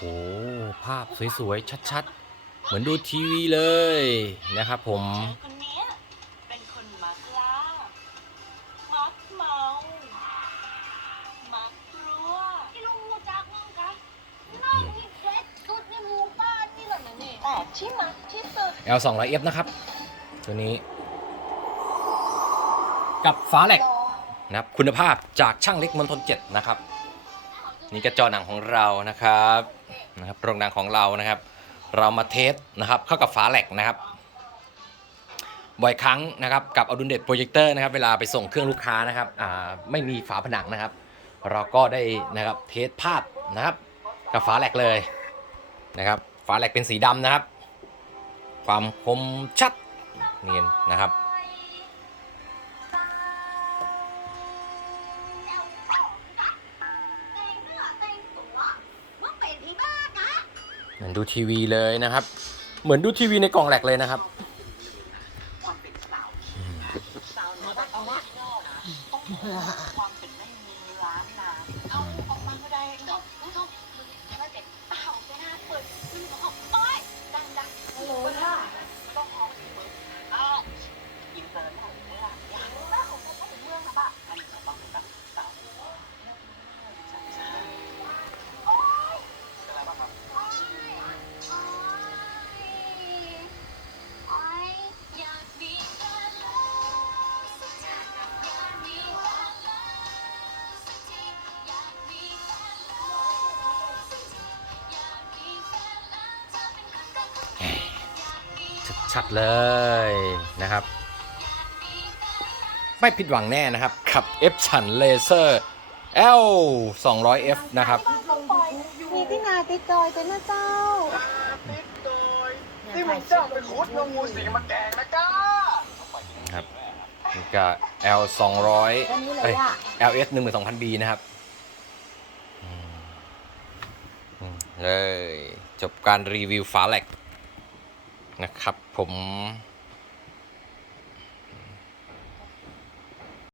หภาพสวยๆ ชัดๆ เหมือนดูทีวีเลยนะครับผมคนเนี้ยเป็นคนมักล่า มักเมา มักรัวที่ลุงมูจักมั่งกะนั่งที่เด็ดสุดในหมู่บ้านนี่แหละนะนี่แต่ที่มักที่สุด L 2 0 0 F นะครับ ตัวนี้ กับฟ้าแหลกรอ นะครับคุณภาพจากช่างเล็กมณฑลเจ็ดนะครับ นี่กระจอหนังของเรานะครับนะครับโรงหนังของเรานะครับ เรามาเทสนะครับเข้ากับฝาแหลกนะครับบ่อยครั้งนะครับกับอดุลเดตโปรเจคเตอร์นะครับเวลาไปส่งเครื่องลูกค้านะครับอ่าไม่มีฝาผนังนะครับ เราก็ได้นะครับเทสภาพนะครับ กับฝาแหลกเลยนะครับฝาแหลกเป็นสีดำนะครับ ความคมชัดเนียนนะครับ เหมือนดูทีวีเลยนะครับ เหมือนดูทีวีในกล่องแหลกเลยนะครับความเป็นสาวสาวเนื้อแบบเอาว่าต้องความเป็น ชัดๆเลยนะครับ ไม่ผิดหวังแน่นะครับ กับ F ชันเลเซอร์ L 200 F นะครับ มีที่นาติดจอยเป็นนะเจ้า ติดโดยที่มึงจ้างไปขุดเงางูสีมาแกงนะก้าครับนี่ก็ L 200อันนี้เลเอ้ยยอะ LS 12,000 B นะครับอืมอืมเลยจบการรีวิวฝาแหลก นะครับผม